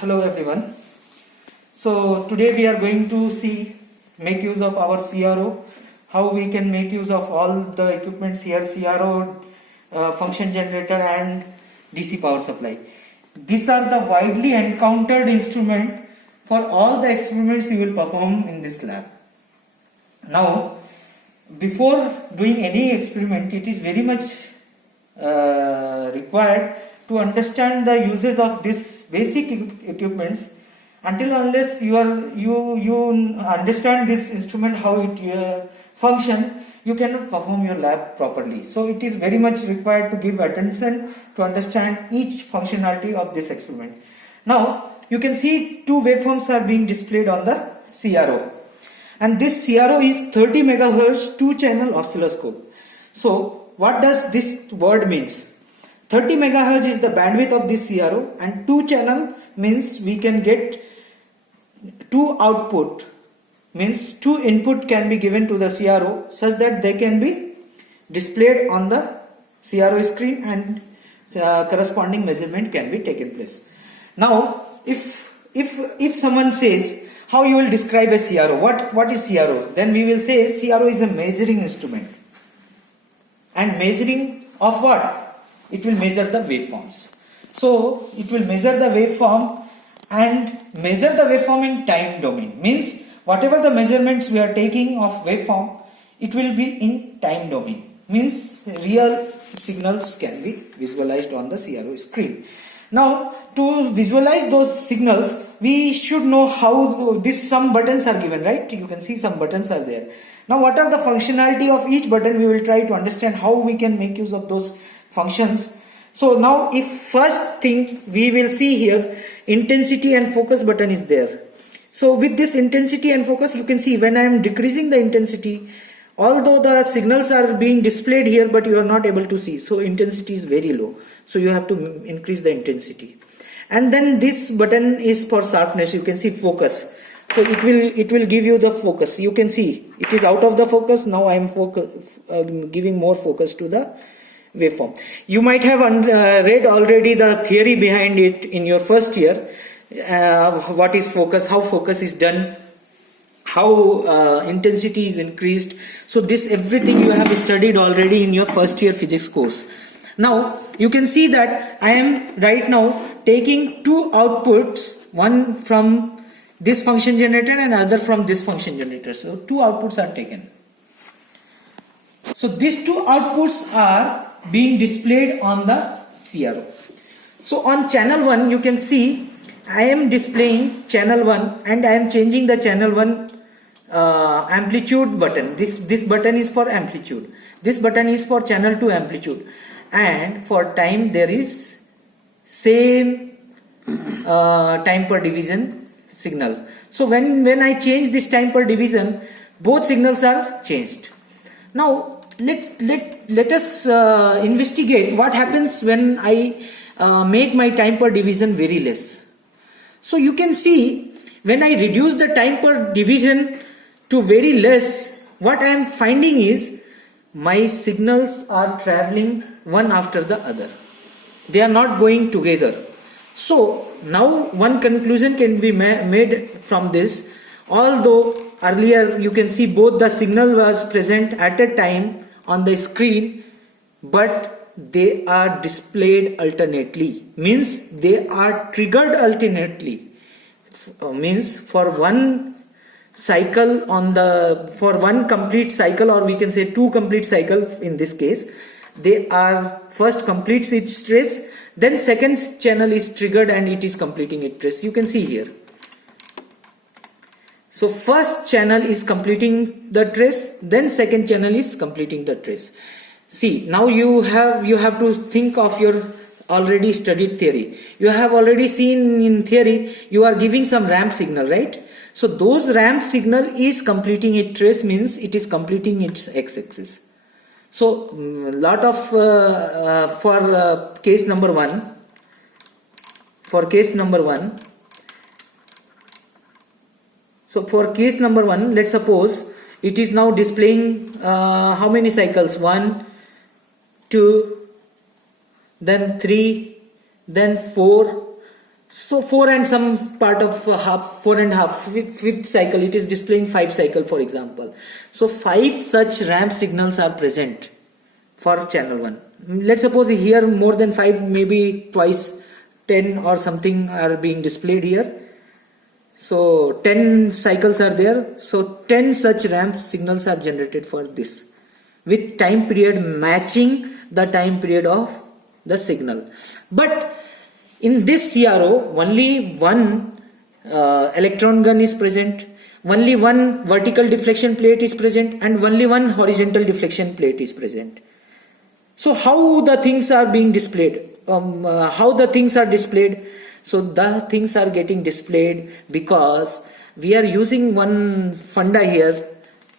Hello everyone. So today we are going to make use of our CRO, how we can make use of all the equipments here, CRO, function generator and DC power supply. These are the widely encountered instrument for all the experiments you will perform in this lab. Now, before doing any experiment, it is very much required to understand the uses of this basic equipments. Until unless you understand this instrument, how it function, you cannot perform your lab properly. So it is very much required to give attention to understand each functionality of this experiment. Now you can see two waveforms are being displayed on the CRO, and this CRO is 30 megahertz 2-channel oscilloscope. So what does this word means? 30 megahertz is the bandwidth of this CRO, and 2-channel means we can get two output, means two input can be given to the CRO such that they can be displayed on the CRO screen and corresponding measurement can be taken place. Now if someone says how you will describe a CRO, what is CRO, then we will say CRO is a measuring instrument. And measuring of what? It will measure the waveforms. So it will measure the waveform and measure the waveform in time domain. Means whatever the measurements we are taking of waveform, it will be in time domain. Means real signals can be visualized on the CRO screen. Now to visualize those signals, we should know how some buttons are given, right? You can see some buttons are there. Now what are the functionality of each button? We will try to understand how we can make use of those functions. So now if first thing we will see here, intensity and focus button is there. So with this intensity and focus, you can see when I am decreasing the intensity, although the signals are being displayed here, but you are not able to see. So intensity is very low. So you have to increase the intensity. And then this button is for sharpness. You can see focus. So it will give you the focus. You can see it is out of the focus. Now I am giving more focus to the waveform. You might have read already the theory behind it in your first year. What is focus, how focus is done, how intensity is increased. So this everything you have studied already in your first year physics course. Now you can see that I am right now taking two outputs, one from this function generator and another from this function generator. So two outputs are taken. So these two outputs are being displayed on the CRO. So on channel 1 you can see I am displaying channel 1 and I am changing the channel 1 amplitude button. This button is for amplitude. This button is for channel 2 amplitude, and for time there is same time per division signal. So when I change this time per division, both signals are changed. Now let us investigate what happens when I make my time per division very less. So you can see when I reduce the time per division to very less, what I am finding is my signals are traveling one after the other. They are not going together. So now one conclusion can be made from this. Although earlier you can see both the signal was present at a time on the screen, but they are displayed alternately, means they are triggered alternately, means for one cycle for one complete cycle, or we can say two complete cycles in this case, they are first completes its trace, then second channel is triggered and it is completing its trace. You can see here. So first channel is completing the trace, then second channel is completing the trace. See, now you have to think of your already studied theory. You have already seen in theory you are giving some ramp signal, right? So those ramp signal is completing its trace, means it is completing its x-axis. So lot of for case number 1. So for case number 1, let's suppose it is now displaying how many cycles? 1, 2, then 3, then 4, So 4 and some part of half, 4.5, fifth cycle, it is displaying 5 cycle, for example. So 5 such ramp signals are present for channel 1. Let's suppose here more than 5, maybe twice 10 or something are being displayed here. So 10 cycles are there. So 10 such ramp signals are generated for this, with time period matching the time period of the signal. But in this CRO, only one electron gun is present, only one vertical deflection plate is present, and only one horizontal deflection plate is present. So how the things are being displayed? How the things are displayed? So the things are getting displayed because we are using one funda here.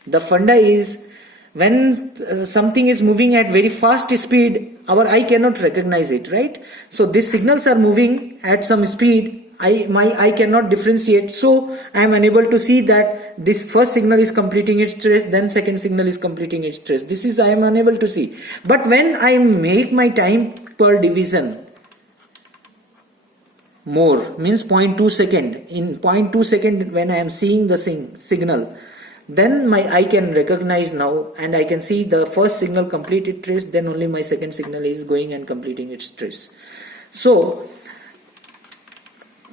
The funda is when something is moving at very fast speed, our eye cannot recognize it, right? So these signals are moving at some speed. My eye cannot differentiate, so I am unable to see that this first signal is completing its trace, then second signal is completing its trace. This is I am unable to see. But when I make my time per division more, means 0.2 second, in 0.2 second when I am seeing the signal, then my eye can recognize now, and I can see the first signal completed trace, then only my second signal is going and completing its trace. So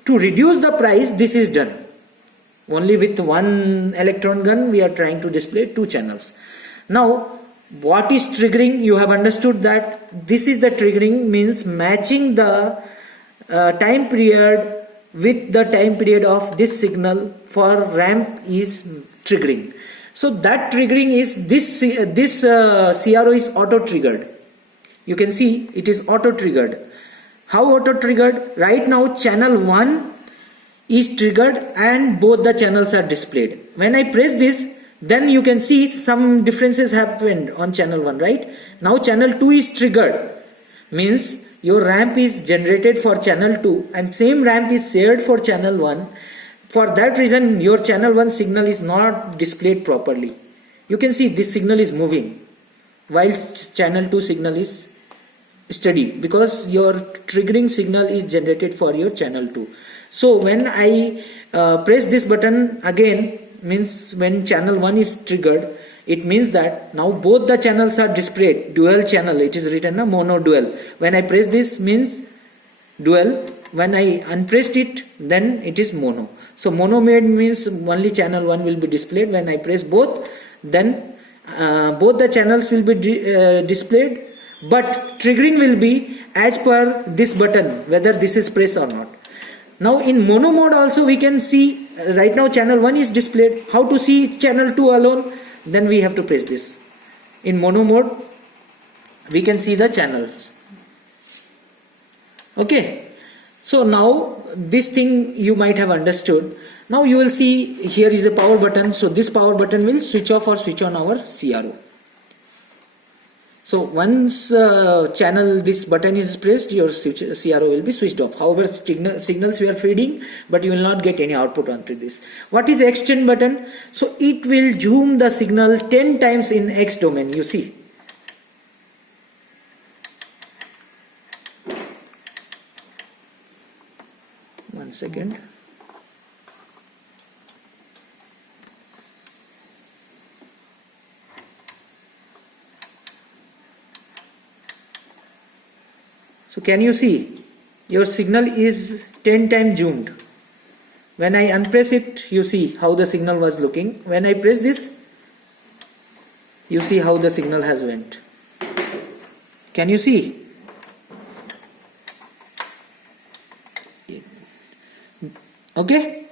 to reduce the price, this is done. Only with one electron gun we are trying to display 2 channels. Now what is triggering? You have understood that this is the triggering, means matching the time period with the time period of this signal for ramp is triggering. So that triggering is this CRO is auto triggered. You can see it is auto triggered. How auto triggered? Right now channel 1 is triggered and both the channels are displayed. When I press this, then you can see some differences happened on channel 1, right? Now channel 2 is triggered, means your ramp is generated for channel 2 and same ramp is shared for channel 1. For that reason your channel 1 signal is not displayed properly. You can see this signal is moving whilst channel 2 signal is steady, because your triggering signal is generated for your channel 2. So when I press this button again, means when channel 1 is triggered, it means that now both the channels are displayed, dual channel, it is written a mono dual. When I press this means dual, when I unpressed it then it is mono. So mono mode means only channel 1 will be displayed. When I press both, then both the channels will be displayed, but triggering will be as per this button, whether this is pressed or not. Now in mono mode also we can see, right now channel 1 is displayed. How to see channel 2 alone? Then we have to press this. In mono mode we can see the channels. Okay, so now this thing you might have understood. Now you will see here is a power button. So this power button will switch off or switch on our CRO. So once channel this button is pressed, your CRO will be switched off. However, signals we are feeding, but you will not get any output onto this. What is extend button? So it will zoom the signal 10 times in X domain. You see. One second. So can you see your signal is 10 times zoomed. When I unpress it, you see how the signal was looking. When I press this, you see how the signal has went. Can you see? Okay.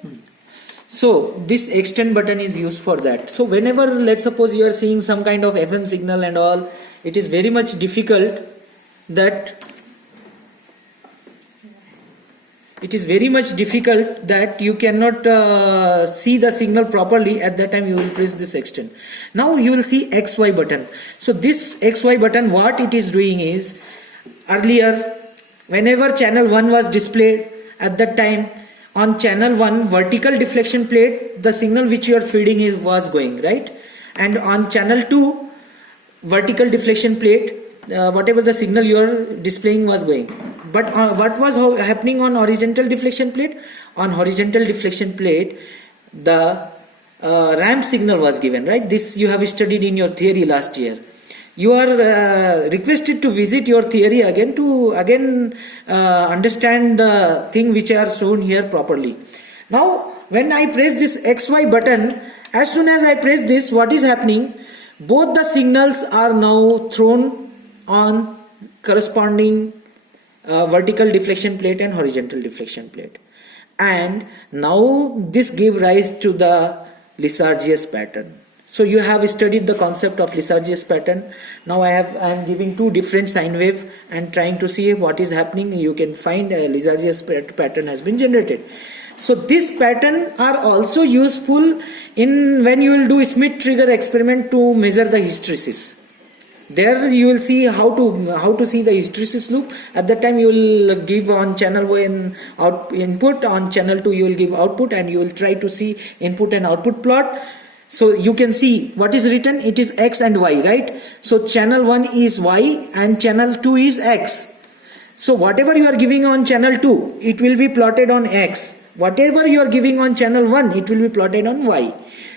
So this extend button is used for that. So whenever, let's suppose you are seeing some kind of FM signal and all, it is very much difficult that you cannot see the signal properly. At that time you will press this extend. Now you will see XY button. So this XY button, what it is doing is, earlier whenever channel 1 was displayed, at that time on channel 1 vertical deflection plate, the signal which you are feeding was going, right? And on channel 2 vertical deflection plate, whatever the signal you are displaying was going. But what was happening on horizontal deflection plate? On horizontal deflection plate, the ramp signal was given, right? This you have studied in your theory last year. You are requested to visit your theory again to understand the thing which are shown here properly. Now when I press this XY button, as soon as I press this, what is happening? Both the signals are now thrown on corresponding vertical deflection plate and horizontal deflection plate, and now this gave rise to the Lissajous pattern. So you have studied the concept of Lissajous pattern. Now I am giving two different sine wave and trying to see what is happening. You can find a Lissajous pattern has been generated. So this pattern are also useful in when you will do Schmidt trigger experiment to measure the hysteresis. There you will see how to see the hysteresis loop. At that time you will give on channel 1 input, on channel 2 you will give output, and you will try to see input and output plot. So you can see what is written, it is X and Y, right? So channel 1 is Y and channel 2 is X. So whatever you are giving on channel 2, it will be plotted on X. Whatever you are giving on channel 1, it will be plotted on Y.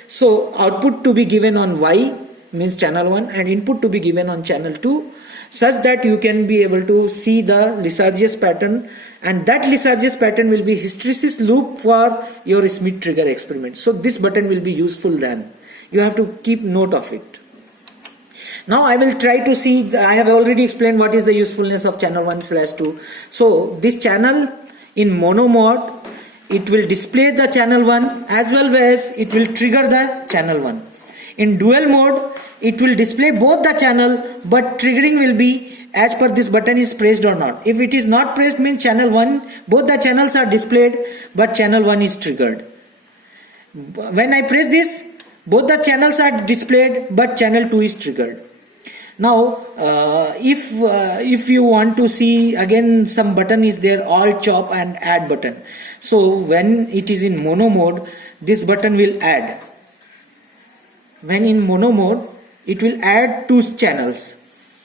So output to be given on Y means channel 1 and input to be given on channel 2, such that you can be able to see the Lissajous pattern, and that Lissajous pattern will be hysteresis loop for your Schmidt trigger experiment. So this button will be useful then. You have to keep note of it. Now I will try to see, I have already explained what is the usefulness of channel 1/2. So this channel in mono mode, it will display the channel 1 as well as it will trigger the channel 1. In dual mode, it will display both the channel, but triggering will be as per this button is pressed or not. If it is not pressed, means channel 1, both the channels are displayed, but channel 1 is triggered. When I press this, both the channels are displayed, but channel 2 is triggered. Now if you want to see, again some button is there, alt, chop and add button. So when it is in mono mode, this button will add. When in mono mode, it will add two channels,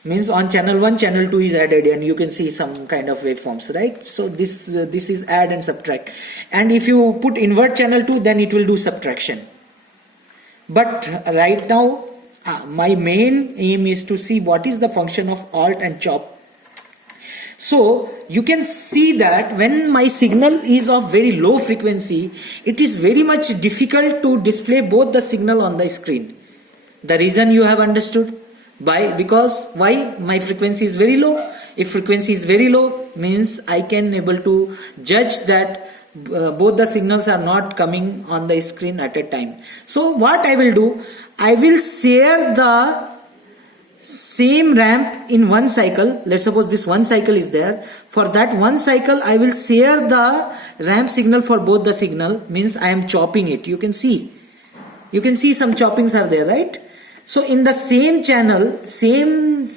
means on channel 1 channel 2 is added, and you can see some kind of waveforms, right? So this is add and subtract, and if you put invert channel 2, then it will do subtraction. But right now my main aim is to see what is the function of alt and chop. So you can see that when my signal is of very low frequency, it is very much difficult to display both the signal on the screen. The reason you have understood? Because why? My frequency is very low. If frequency is very low, means I can able to judge that both the signals are not coming on the screen at a time. So what I will do, I will share the same ramp in one cycle. Let's suppose this one cycle is there. For that one cycle, I will share the ramp signal for both the signal, means I am chopping it. You can see some choppings are there, right? So in the same channel, same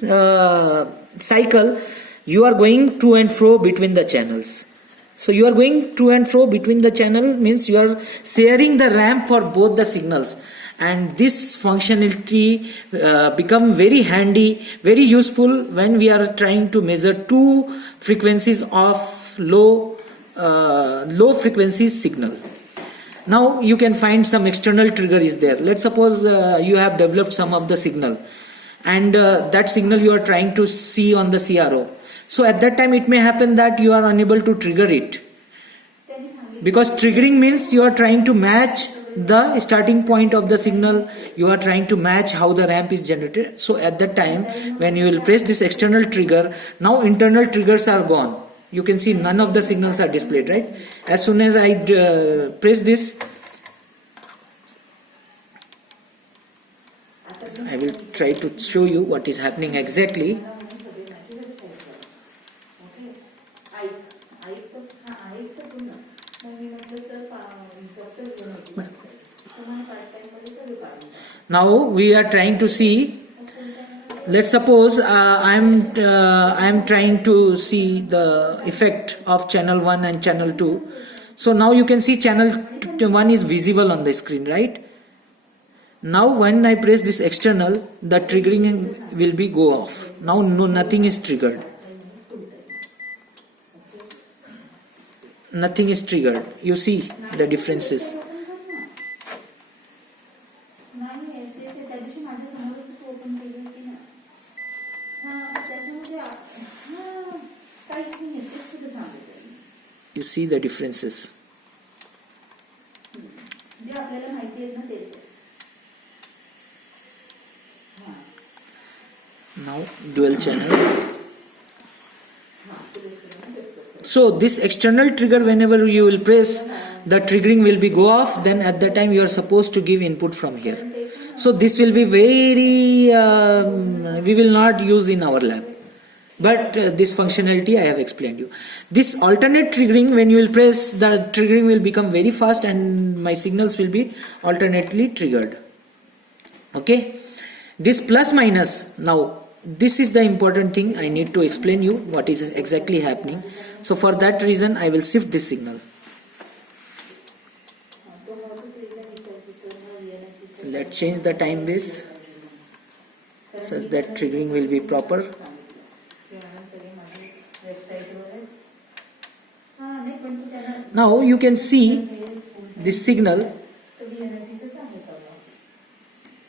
cycle, you are going to and fro between the channels. So you are going to and fro between the channel, means you are sharing the ramp for both the signals. And this functionality become very handy, very useful when we are trying to measure two frequencies of low frequency signal. Now you can find some external trigger is there. Let's suppose you have developed some of the signal, and that signal you are trying to see on the CRO. So at that time it may happen that you are unable to trigger it, because triggering means you are trying to match the starting point of the signal, you are trying to match how the ramp is generated. So at that time when you will press this external trigger, now internal triggers are gone. You can see none of the signals are displayed, right? As soon as I press this, I will try to show you what is happening exactly. Now we are trying to see, let's suppose I am trying to see the effect of channel 1 and channel 2. So now you can see channel 1 is visible on the screen, right? Now when I press this external, the triggering will be go off. Now nothing is triggered. Nothing is triggered. You see the differences. You see the differences. Now dual channel. So this external trigger, whenever you will press, the triggering will be go off. Then at that time you are supposed to give input from here. So this will be very we will not use in our lab. But this functionality I have explained you. This alternate triggering, when you will press, the triggering will become very fast and my signals will be alternately triggered. Okay. This plus minus, now this is the important thing. I need to explain you what is exactly happening. So for that reason I will shift this signal. Let's change the time base such that triggering will be proper. Now you can see this signal.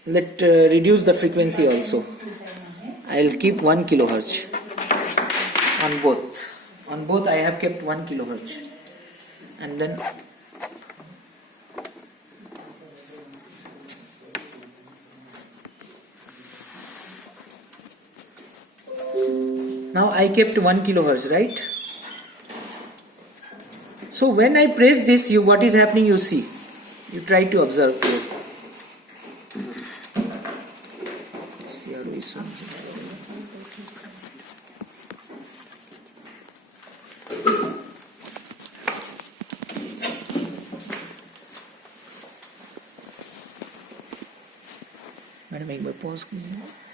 Let reduce the frequency also. I'll keep 1 kilohertz on both. On both I have kept 1 kilohertz. And then now I kept 1 kilohertz, right? So when I press this, what is happening, you see. You try to observe here. Madam एक बार pause कीजिए.